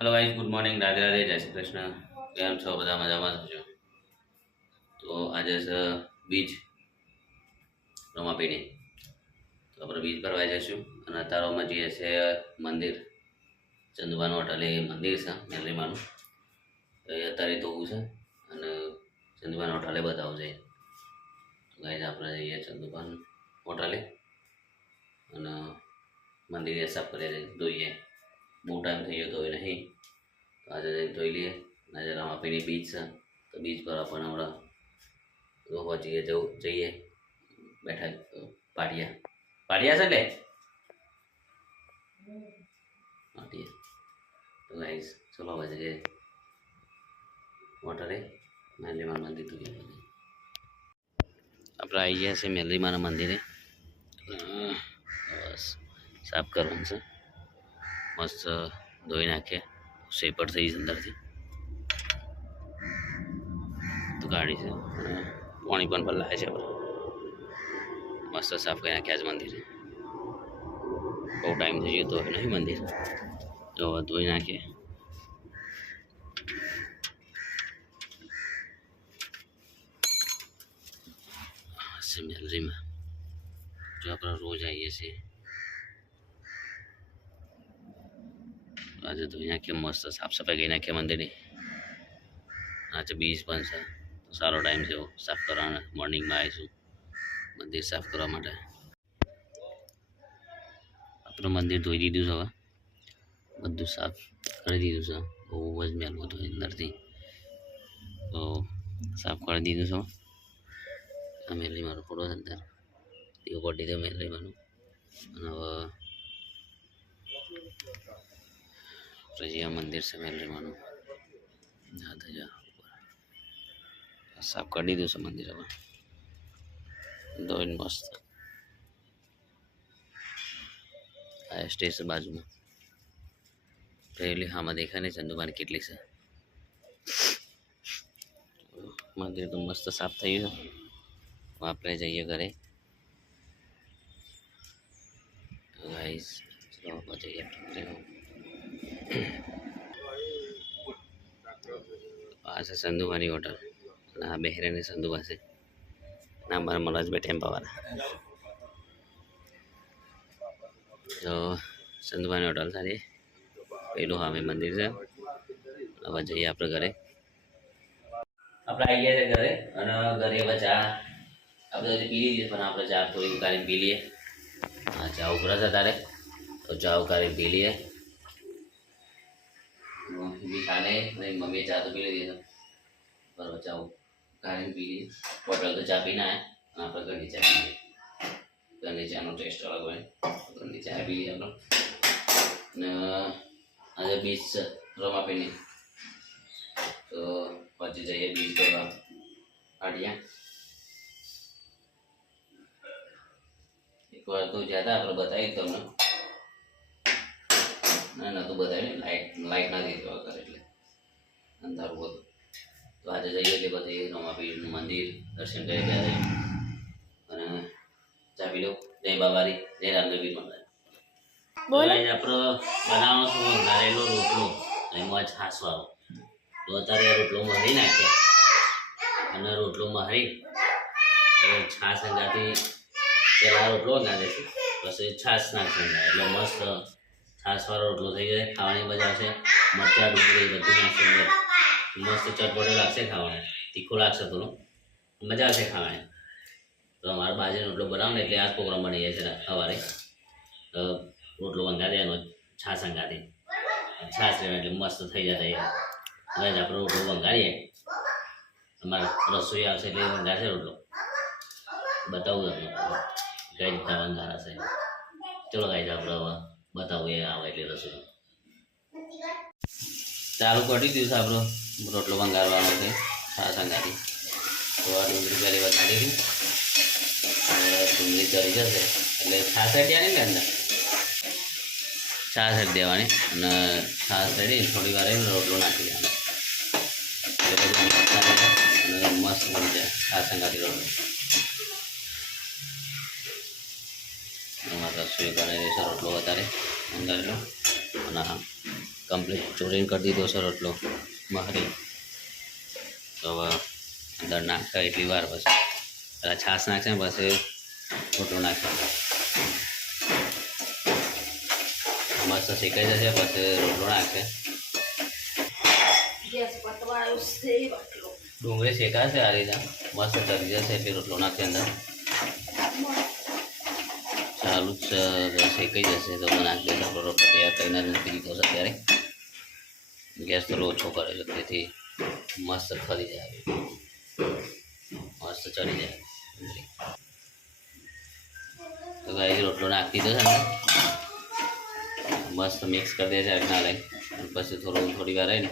Hello guys, good morning, Radhe Radhe, जय श्री कृष्ण। કેમ છો બધા? મજામાં છો? તો આજે છે બીજ રમાપીની. તો આપણે બીજ ભરવા જઈશું અને અત્યારે જઈએ છે મંદિર. ચંદુબાનું હોટલે મંદિર છે મેલરીમાનું. તો એ અત્યારે ધોવું છે અને ચંદુબાન હોટલે બતાવું છે. તો ગાઈસ આપણે જઈએ ચંદુબાન હોટલે અને મંદિરે સાફ કરી ધોઈએ. બહુ ટાઈમ થઈ ગયો ધોઈ નહીં, તો આજે જઈને ધોઈ લઈએ. આજે રમાપીની બીચ છે, તો બીચ પર આપણને હમણાં રોવા જઈએ બેઠા પાટિયા પાટિયા છે લે પાટિયા. તો ગાઈસ ચલો હવે જઈએ હોટલે મેલરીમાના મંદિર જોઈએ. આપણે આવી ગયા છે મેલરીમાના મંદિરે. બસ સાફ કરવાનું છે, મસ્ત ધોઈ નાખીએ. સેપટ થઈ અંદરથી તો ગાડી છે અને પાણી પણ ભરાય છે. મસ્ત સાફ કરી નાખ્યા છે મંદિર. બહુ ટાઈમ થઈ ગયો તો નહીં મંદિર, તો ધોઈ નાખીએ. મેલરીમાં જો આપણે રોજ આવીએ છીએ. આજે ધોઈ નાખીએ, મસ્ત સાફ સફાઈ કરી નાખીએ મંદિરની. આજે બીજ પણ છે, સારો ટાઈમ છે સાફ કરવાનો. મોર્નિંગમાં આવીશું મંદિર સાફ કરવા માટે. આપણું મંદિર ધોઈ દીધું છે, હવે બધું સાફ કરી દીધું છે. બહુ જ મેલું હતું અંદરથી, તો સાફ કરી દીધું છે. મેલરીમાનો ફોટો છે અંદર, દીવો કરી દીધો મેલરીમાનું. અને હવે પછી આ મંદિર છે મેલરીમાનું. સાફ કરી દીધું છે મંદિર. હવે ધોઈને મસ્ત આ સ્ટેશન બાજુમાં પેલી આમાં દેખાય ને ચંદુબાની કેટલી છે. મંદિર તો મસ્ત સાફ થઈ ગયું. આપણે જઈએ ઘરે. ગાઈસ ચલો જઈએ. આ છે સંધુબાની હોટલ અને આ બહેરાની સંધુબા છે. ના મારા મનોજભાઈ ટેમ્પાવાળા. તો સંધુબાની હોટલ સારી. પેલું હવે મંદિર છે. હવે જઈએ આપણે ઘરે. આપણે આવી ગયા છે ઘરે અને ઘરે હવે ચા આપણે હજી પી લીધી, પણ આપણે ચા થોડી ઉકાળી પી લઈએ. હા, ચા ઉકળે છે તારે, તો ચા ઉકાળી પી લઈએ. ચાલે મમ્મી ચા તો પી લીધી, બરોબર ચા ઉકાળીને પી લઈએ. હોટલ તો ચા પીને આવ્યા, આપણે ઘરની ચા પી લઈએ. ઘરની ચાનો ટેસ્ટ અલગ હોય, ઘરની ચા પી લઈએ આપણે. અને આજે બીચ છે રમાપીની, તો પછી જઈએ બીચ કરવા પાટિયા. એકવાર તો જ્યાં આપણે બતાવી તમને, ના નતું બતાવ્યું. લાઈટ ના દીધી વગર, એટલે અંધારું હતું. તો આજે જઈએ એટલે પછી રમાપીરનું મંદિર દર્શન કરી ગયા અને ચા પી લો. જય બાબારી, જય રામદેવી મંદિર. આપણે બનાવવાનો શું નારેલો રોટલો, એમાં છાસ વાળો. તો અત્યારે રોટલો મરી નાખ્યા અને રોટલો મરી છાસ અંગાથી પેલા રોટલો અંગા દેશે, પછી છાસ નાખશે એટલે મસ્ત છાસ વાળો રોટલો થઈ જાય. ખાવાની મજા આવશે. મરચાં ડુંગળી બધું નાખશે અંદર, મસ્ત ચટપટો લાગશે. ખાવાનું તીખું લાગશે, થોડું મજા આવશે ખાવાની. તો અમારા બાજુ રોટલો બનાવો ને એટલે આ પ્રોગ્રામ બની જાય છે સવારે. રોટલો વંગા દેવાનો છાસ અંગાથી, છાસ લેવા એટલે મસ્ત થઈ જશે. હવે આપણે રોટલો વંગાડીએ. અમારા રસોઈ આવશે એટલે વંગાશે રોટલો. બતાવું તમને કઈ રીતના વંગારાશે. ચલો ગાઈસ આપણે હવે બતાવું એ આવે એટલે રસોઈ ચાલુ કરી દીધું છે. આપણો રોટલો વંગારવાનો છે છાસ અંગાથી. તો આ ડુંગળી પહેલી વગાડી દીધી. ડુંગળી ચડી જશે એટલે છાસ હટી ને અંદર છાસ હટી દેવાની અને છાસ રેડી થોડી વાર રોટલો નાખી દેવાનો એટલે બધું અને મસ્ત બની જાય છાસ અંગાથી રોટલો. રસોઈ બનાવી દઈશું રોટલો વધારે અંગારેલો અને કમ્પ્લીટ ચોરીને કરી દીધો છે રોટલો મહરી. તો હવે અંદર નાખતા એટલી વાર પછી પહેલાં છાશ નાખશે ને પછી રોટલો નાખશે. મસ્ત શેકાઈ જશે પછી રોટલો નાખશે. ડુંગળી શેકાશે આ રીતે મસ્ત ચડી જશે એટલે રોટલો નાખશે અંદર. ચાલુ જ શેકાઈ જશે તો નાખી દેશે આપણો રોટલો તૈયાર કરીને મૂકી દીધો છે. અત્યારે ગેસ થોડો ઓછો કરેલો તેથી મસ્ત ખરી જાય, મસ્ત ચડી જાય. તો ગાઈ રોટલો નાખી દીધો છે ને મસ્ત મિક્સ કરી દે છે આગના લઈ. પછી થોડી વાર રહીને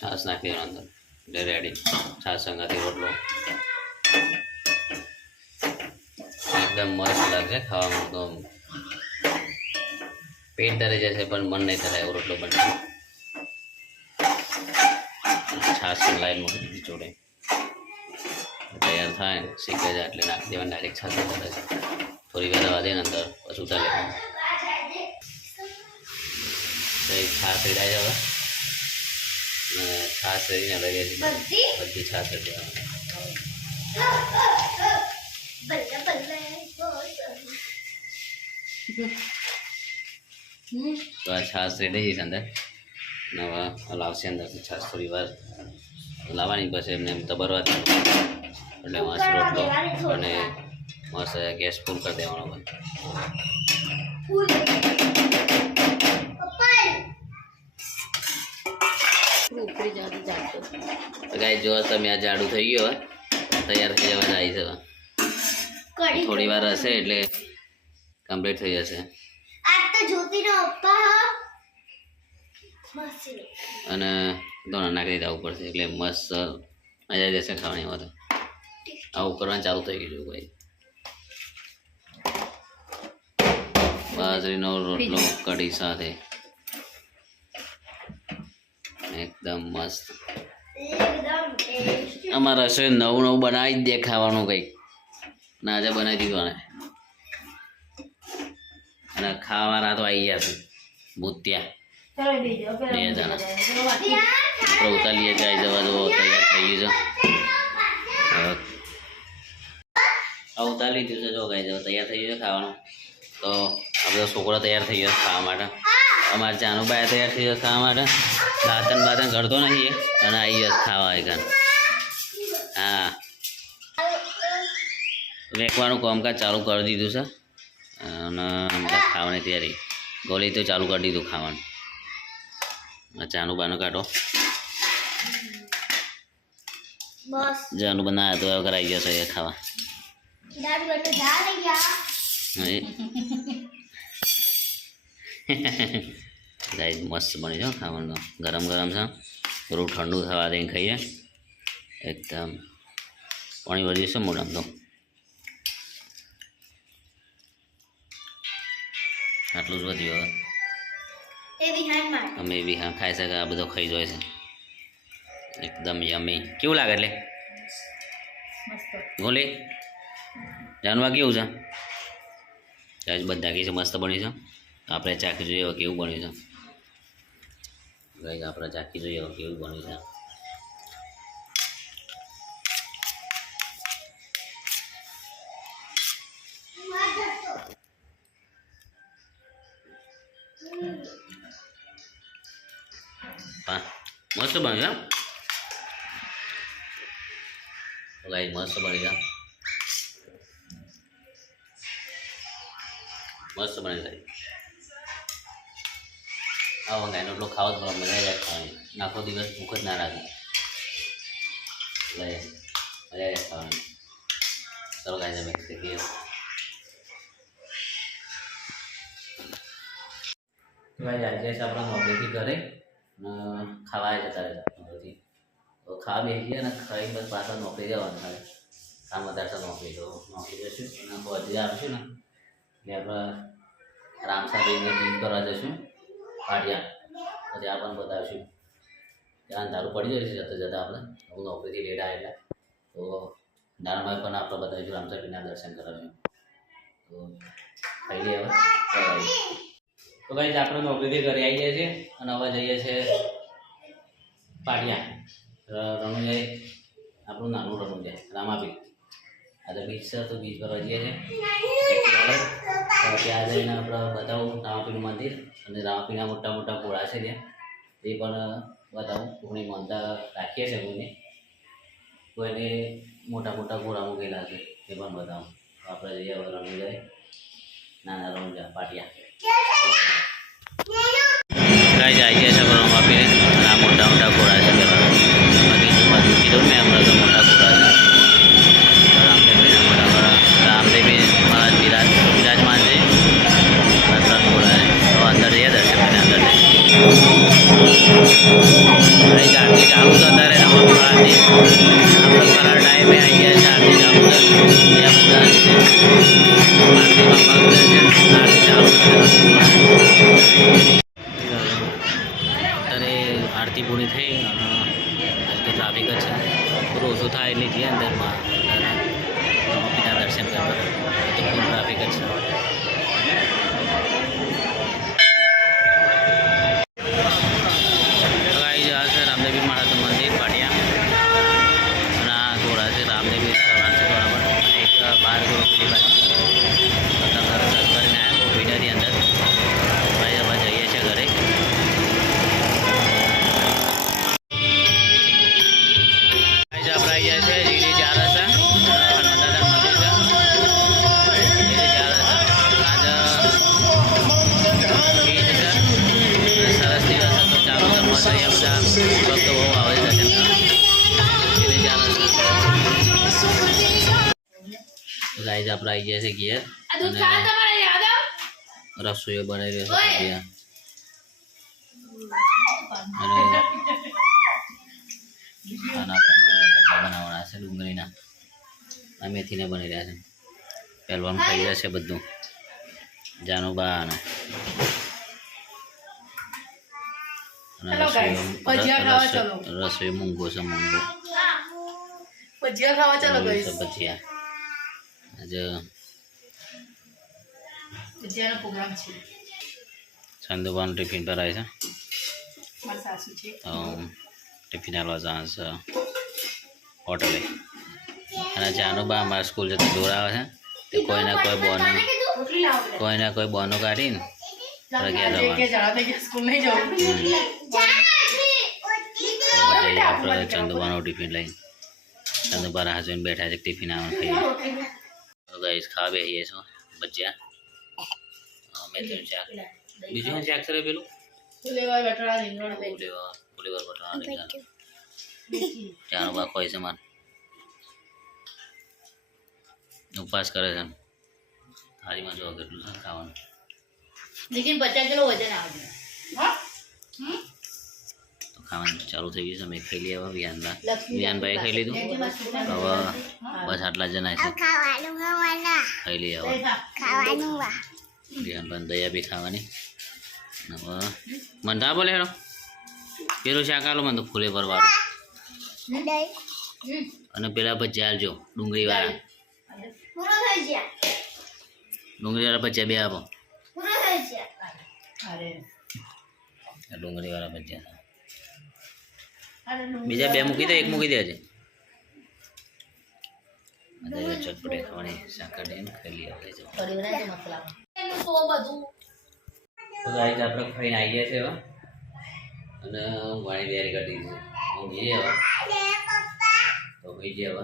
છાશ નાખી દેવાનો અંદર એટલે રેડી. છાશ સંગાથી રોટલો એકદમ મસ્ત લાગશે ખાવામાં. તો પેટ ધરી જશે પણ મન નહીં ધરાય એવો રોટલો બને. છાશ લાઈન મૂકી દીધી જોડે તૈયાર થાય ને શીખે જાય એટલે નાખી દેવાની ડાયરેક્ટ છાશ કરે છે. થોડી વાર રવા દે ને અંદર પછી ઉતાર લેવાનું. છાશ રેડાઈ જવા છાશ રહીને લઈએ બધી છાશ રહી દેવાની. તો આ છાશ રેડી જઈશ અંદર નવા લાવશે અંદરથી છાશ થોડી વાર લાવવાની. પછી એમને એમ તબરવા એટલે મસ્ત રોટલો અને મસ્ત ગેસ ફૂલ કરી દેવાનો. ગાય જો તમે આ જાડું થઈ ગયો તૈયાર થઈ જવા જાય છે. થોડી વાર હશે એટલે કમ્પ્લીટ થઈ જશે. અને દોણા નાખી દીધા ઉપરથી એટલે મસ્ત મજા જશે ખાવાની. એમાં તો આવું કરવાનું ચાલુ થઈ ગયું ભાઈ. બાજરીનો રોટલો કઢી સાથે એકદમ મસ્ત. અમારે રસોઈ નવું બનાવી જ દે ખાવાનું કંઈક ના આજે બનાવી દીધું અને ખાવાના તો આવી ગયા છે ભૂત્યા 2 જણા. ઉતારીએ જાય જવા દો તૈયાર થઈ ગયું છે. ઉતારી લીધું છે જો ગાઈ જવા તૈયાર થઈ ગયું ખાવાનું. તો આ બધો છોકરો તૈયાર થઈ ગયો ખાવા માટે. અમારે ચાનું બાય તૈયાર થઈ ગયો ખાવા માટે. દાંતન કરતો નહીં અને આવી ગયો ખાવા એકન. હા વેકવાનું કામકાજ ચાલુ કરી દીધું છે અને ખાવાની તૈયારી. ગોળી તો ચાલુ કરી દીધું ખાવાનું. ચાનું બાનું કાઢો જાનું બનાવ્યા તો કરાવી જશે એ ખાવા. મસ્ત બની જાઓ ખાવાનું. ગરમ ગરમ છે થોડું ઠંડુ થવા દઈને ખાઈએ. એકદમ પાણી વળી જશે મોઢામાં તો. આટલું જ વધ્યું હવે અમે બી હા ખાઈ શકે. આ બધો ખાઈ જાય છે એકદમ યમી. કેવું લાગે એટલે ગોલી જાણવા કેવું છે? આજ બધા કહે છે મસ્ત બની છે. આપણે ચાખી જોઈએ કેવું બન્યું છે. આપણે ચાખી જોઈએ કેવું બન્યું છે. મસ્ત બની છે ગાઈ. મસ્ત બની છે મસ્ત બની જાય. આવો ગાયનો એટલો ખાવો તો મજા જાય ખાવાની. આખો દિવસ ભૂખ જ ના લાગે. મજા જાય ખાવાની. ચલો ગાય મિક્સ થઈ ગયો. આજે આપણે નોકરીથી ઘરે ખાવા જતા રહેતા નોકરીથી. તો ખાવા બેસી ગયા ને ખાઈ બસ પાછા નોકરી જવાનું. ખાલી કામ વધારે નોકરી તો નોકરી જશું અને બધી આવશું ને એટલે આપણે રામસાબીને ક્લીન કરવા જશું પાટિયા. તો ત્યાં પણ બતાવશું. ત્યાં દારૂ પડી જશે જતાં જતાં આપણે. હું નોકરીથી લેટ આવે એટલે તો દારૂમાં પણ આપણે બતાવીશું રામસાબીના દર્શન કરાવ્યું. તો ખાઈ લઈએ હવે. તો ગાઈસ આપણે નોકરીથી ઘરે આવી ગયા છે અને હવે જઈએ છે પાટિયા રણુજાએ આપણું નાનું રણુજા રામાપીર આજે બીચ છે તો બીચ પર જઈએ છે ત્યાં જઈને આપણે બતાવું રામાપીરનું મંદિર અને રામાપીરના મોટા મોટા ઘોડા છે ત્યાં એ પણ બતાવું કોઈની માનતા રાખીએ છે કોઈને મોટા મોટા ઘોડા મૂકેલા છે એ પણ બતાવું આપણે જઈએ હવે રણુજાએ નાના રણુજા પાટિયા ગાઈસ આવી ગયા છે રામાપીરે આ મોટા મોટા ઘોડા છે પેલા કીધું મેં હમણાં તો મોટા ઘોડા છે રામદેવના મોટા ઘોડા રામદેવ મહારાજ બિરાજમાન છે ત્રણ ઘોડા છે તો અંદર જઈએ દર્શન કરીને અંદર જઈએ આરતી ચાલુ છે અત્યારે રામાપીર મહારાજની આપણે કલર ટાઈમે આવી ગયા છે આરતી ચાલુ છે આરતી ચાલુ છે આરતી પૂરી થઈ અને આજ તો ટ્રાફિક જ છે થોડું ઓછું થાય એટલે જઈએ અંદરમાં રામાપીરના દર્શન કરવા તો ફૂલ ટ્રાફિક જ છે રામદેવી મહારાજનું મંદિર પાટિયા અને આ ઘોડા છે રામદેવી સવાર છે બરાબર અને એક બાર ઘોડો પેલી બાજુ કરીને આવ્યા વિડીયોની અંદર ભાઈ હવે જઈએ છીએ ઘરે આપણે આવી જાય છે રીડી ચારસા હનુમાનદાદા મંદિર છે રીડી ચારસા આજે બીજ છે સરસ દિવસ હતો ચાલુ ધર્મ છે અહીંયા બધા ભક્તો બહુ આવે છે દર્શન રીડી ચારસા ગાઈઝ આપણે આવી ગયા છે ઘેર અને રસોઈઓ બનાવી રહ્યો છે ત્યાં અને ખાના બનાવવાના છે ડુંગળીના આ મેથીને બની રહ્યા છે પહેલવાનું ખાઈ રહ્યા છે બધું જાનું બા અને રસોઈ મૂંગો છે મૂંગો ભજીયા આજે સંદુબાનું ટિફિન પર આવે છે ટિફિન આલવા જવાનું છે હોટલે અને જાનુબા અમારા સ્કૂલ જતી દૂર આવે છે તે કોઈના કોઈ બોનો કાઢીને આપણે ચંદુબાનું ટિફિન લઈને ચંદુબા રાહ જોઈને બેઠા છે ટિફિન આવવાનું ખાઈએ ગાઈસ ખાવા બેસીએ છો ભજીયા મેથીનું શાક બીજું શું શાક છે પેલું ફુલેવર બટાણા રીંગણ ચાનો બા કોઈ છે માન ઉપવાસ કરે છે થાળીમાં જો કેટલું છે ખાવાનું લેકિન 50 કિલો વજન આવે તો ખાવાનું ચાલુ થઈ ગયું છે મેં ખાઈ લીધું વિયાનભાઈ ખાઈ લીધું હવે બસ આટલા જણા છે ખાઈ લઈએ હવે વિયાનભાઈ દયા બી ખાવાની હવે મને ના બોલે હેડો પેલું શાક આલો મને તો ફૂલે ભરવાનું અને પેલા ભજીયા આલજો ડુંગળી વાળા ભજીયા બે આપો ડુંગળી વાળા ભજીયા બીજા બે મૂકી દે એક મૂકી દેજે ચટપટી ખાવાની શાક કાઢીને ખાઈ લઈએ તો ગાઈસ આપણે ખાઈને આવી ગયા છે હવે અને વાણી તૈયારી કરી દીધી હું ઘી હવે તો ભાઈ જે હવે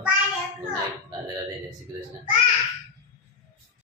ગુડ નાઇટ રાધે રાધે જય શ્રી કૃષ્ણ